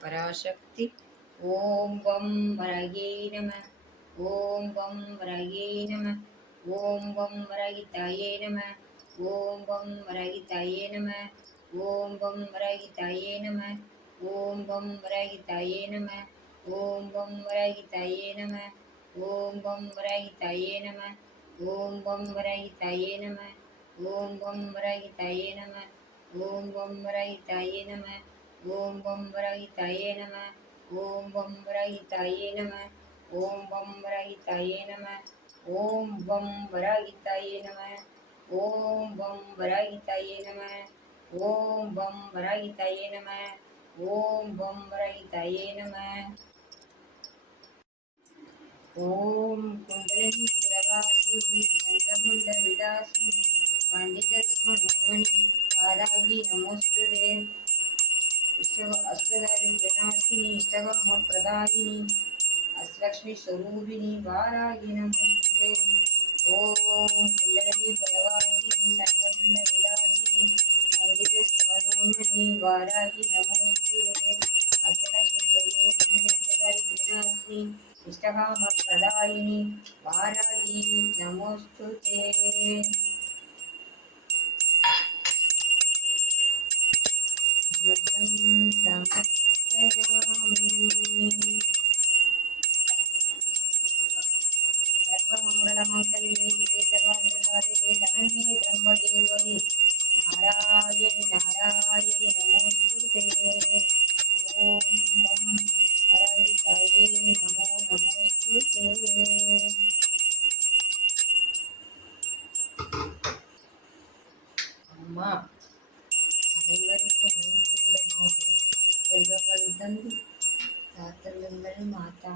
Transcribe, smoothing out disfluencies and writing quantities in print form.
பராசக்தி. ஓம் வம் வரகே நம. ஓம் வம் வரகே நம. ஓம் வம் வரகிதாயே நம. ஓம் வம் வரகிதாயே நம. ஓம் வம் வரகிதாயே நம. ஓம் வம் வரகிதாயே நம. ஓம் வம் வரகிதாயே நம. ஓம் வம் வரகிதாயே நம. ஓம் வம் வரகிதாயே நம. ஓம் வம் வரகிதாயே நம. ஓம் வம் வரகிதாயே நம. ஓம் வம் வரகிதாயே நம. ஓம் வம் வரகிதாயே நம. ஓம் வம் வரகிதாயே நம. ஓம் வம் வரகிதாயே நம. ஓம் வம் வரகிதாயே நம. ஓம் வம் வரகிதாயே நம. ஓம் வம் வரகிதாயே நம. ஓம் குண்டலினி பிரகாசினி சந்தமுண்ட விலாசினி பண்டிதஸ்மனோமணி வாராகி நமோஸ்துதே. அஷ்டதாரி விநாசினி இஷ்டகாம பிரதாயினி அஷ்டலக்ஷ்மி ஸ்வரூபிணி வாராகி நமோஸ்துதே. ஓம் குண்டலினி பிரகாசினி சந்தமுண்ட விலாசினி பண்டிதஸ்மனோமணி வாராகி நமோஸ்துதே. அஷ்டலக்ஷ்மி ஸ்வரூபிணி அஷ்டதாரி விநாசினி इष्टकाम प्रदायिनी वाराही नमोस्तुते. समर्पयामि सर्वमंगलमंगल्ये शिवे सर्वार्थसाधिके शरण्ये त्र्यंबके गौरी नारायणि नारायणि नमोस्तुते. ओम मम परहिताये नमो नमोस्तुते. அம்மா அனைவருக்கும் அனைத்து விதமான செல்வங்கள் தந்து காத்தல்லுங்கள் மாதா.